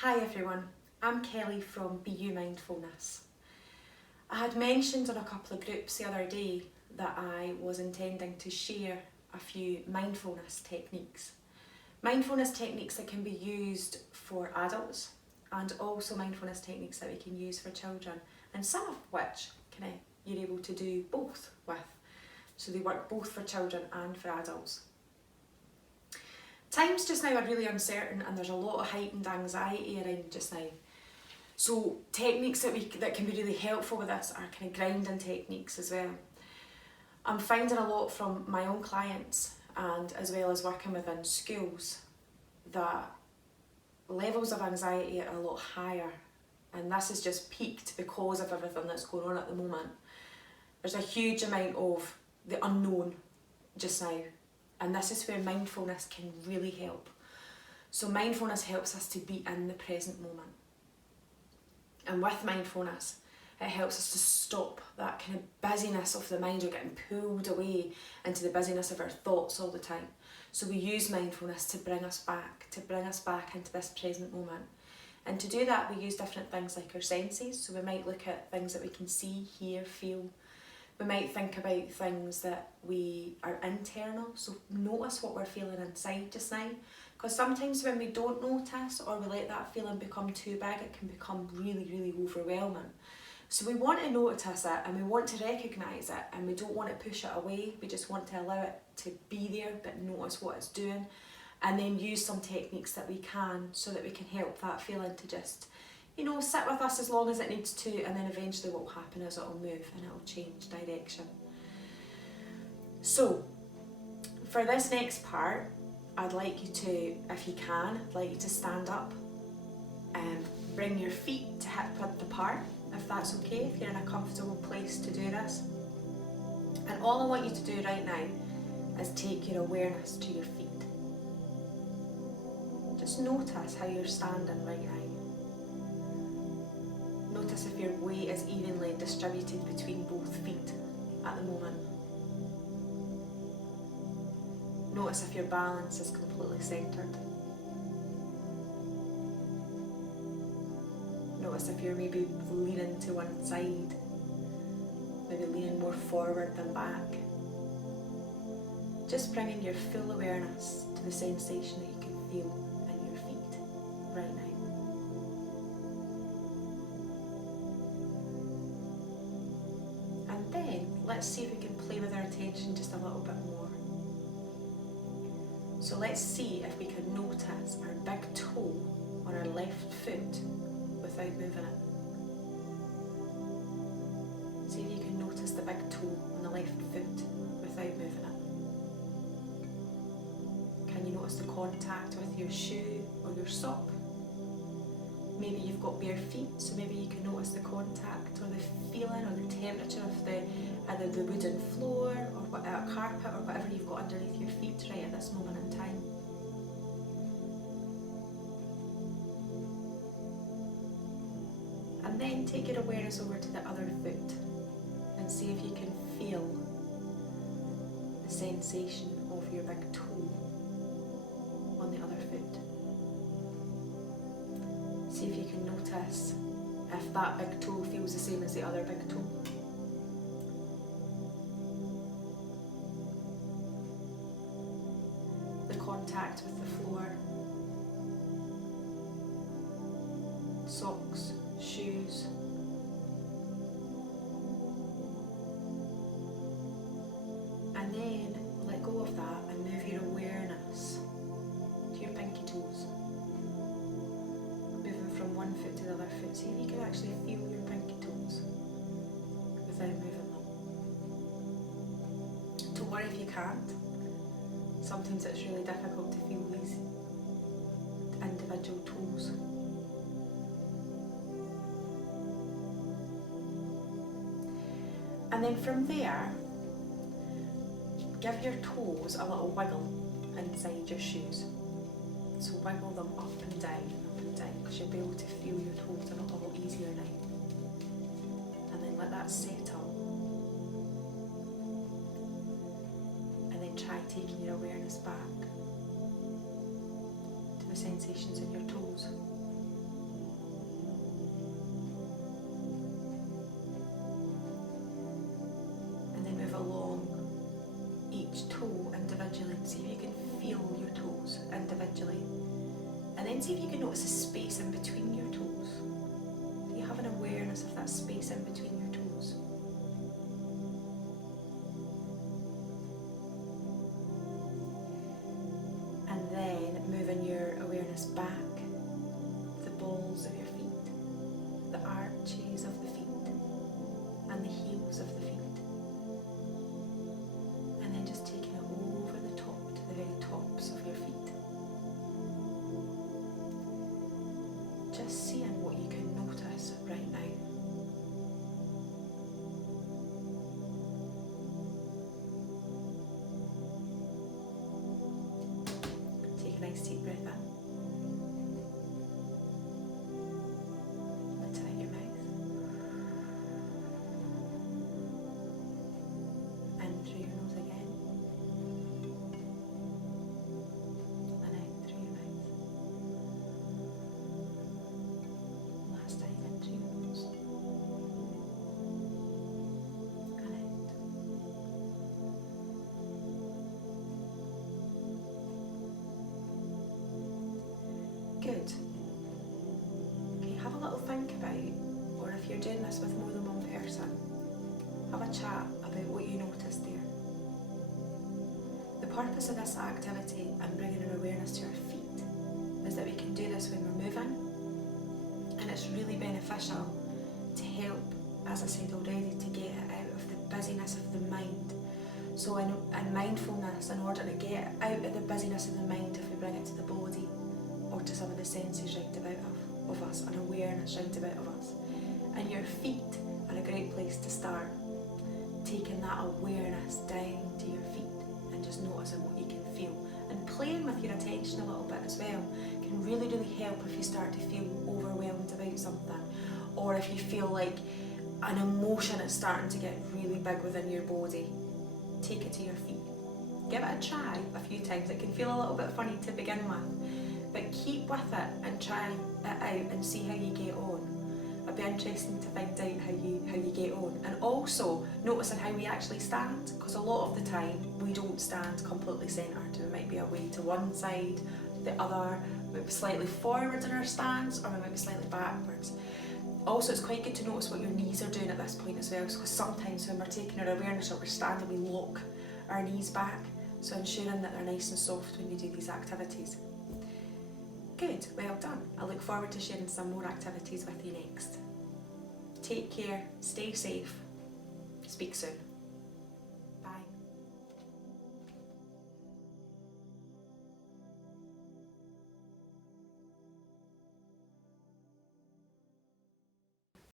Hi everyone, I'm Kelly from Mindfulness. I had mentioned on a couple of groups the other day that I was intending to share a few mindfulness techniques. Mindfulness techniques that can be used for adults and also mindfulness techniques that we can use for children, and some of which you're able to do both with. So they work both for children and for adults. Times just now are really uncertain and there's a lot of heightened anxiety around just now. So techniques that can be really helpful with this are kind of grounding techniques as well. I'm finding a lot from my own clients and as well as working within schools that levels of anxiety are a lot higher, and this has just peaked because of everything that's going on at the moment. There's a huge amount of the unknown just now. And this is where mindfulness can really help. So mindfulness helps us to be in the present moment. And with mindfulness, it helps us to stop that kind of busyness of the mind, or getting pulled away into the busyness of our thoughts all the time. So we use mindfulness to bring us back into this present moment. And to do that, we use different things like our senses. So we might look at things that we can see, hear, feel. We might think about things that we are internal, so notice what we're feeling inside just now. Because sometimes when we don't notice or we let that feeling become too big, it can become really, really overwhelming. So we want to notice it and we want to recognise it, and we don't want to push it away. We just want to allow it to be there, but notice what it's doing, and then use some techniques that we can so that we can help that feeling to just sit with us as long as it needs to, and then eventually what will happen is it'll move and it'll change direction. So, for this next part, I'd like you to, if you can, stand up and bring your feet to hip width apart, if that's okay, if you're in a comfortable place to do this. And all I want you to do right now is take your awareness to your feet. Just notice how you're standing right now. Notice if your weight is evenly distributed between both feet at the moment. Notice if your balance is completely centred. Notice if you're maybe leaning to one side, maybe leaning more forward than back. Just bringing your full awareness to the sensation that you can feel in your feet right now. Let's see if we can play with our attention just a little bit more. So let's see if we can notice our big toe on our left foot without moving it. See if you can notice the big toe on the left foot without moving it. Can you notice the contact with your shoe or your sock? Maybe you've got bare feet, so maybe you can notice the contact or the feeling or the temperature of either the wooden floor or a carpet or whatever you've got underneath your feet right at this moment in time. And then take your awareness over to the other foot and see if you can feel the sensation of your big toe on the other foot. See if you can notice if that big toe feels the same as the other big toe. The contact with the floor, socks, shoes. And then let go of that and move your awareness to your pinky toes. From one foot to the other foot, see if you can actually feel your pinky toes without moving them. Don't worry if you can't. Sometimes it's really difficult to feel these individual toes. And then from there, give your toes a little wiggle inside your shoes. So wiggle them up and down, because you'll be able to feel your toes a lot easier now. And then let that settle. And then try taking your awareness back to the sensations in your toes. each toe individually. See if you can feel your toes individually. And then see if you can notice the space in between your toes. Do you have an awareness of that space in between your toes? And then moving your awareness back, the balls of your feet, the arches of the feet, and the heels of the feet. And then just taking it over the top to the very tops of your feet. Just seeing what you can notice right now. Take a nice deep breath in. Let it out your mouth. In through your nose again. And out through your mouth. Last time in through your nose. And out. Good. Okay, have a little think about, or if you're doing this with more than one person, have a chat about what you noticed there. The purpose of this activity and bringing our awareness to our feet is that we can do this when we're moving, and it's really beneficial to help, as I said already, to get it out of the busyness of the mind. So in mindfulness, in order to get out of the busyness of the mind, if we bring it to the body or to some of the senses round about of us, an awareness round about of us, and your feet are a great place to start. Taking that awareness down to your feet and just noticing what you can feel, and playing with your attention a little bit as well can really, really help if you start to feel overwhelmed about something, or if you feel like an emotion is starting to get really big within your body. Take it to your feet. Give it a try a few times. It can feel a little bit funny to begin with, but keep with it and try it out and see how you get on. It'd be interesting to find out how you get on, and also noticing how we actually stand, because a lot of the time we don't stand completely centred. We might be away to one side, the other, maybe slightly forward in our stance, or we might be slightly backwards. Also, it's quite good to notice what your knees are doing at this point as well, because sometimes when we're taking our awareness or we're standing, we lock our knees back, so ensuring that they're nice and soft when you do these activities. Good, well done. I look forward to sharing some more activities with you next. Take care, stay safe, speak soon.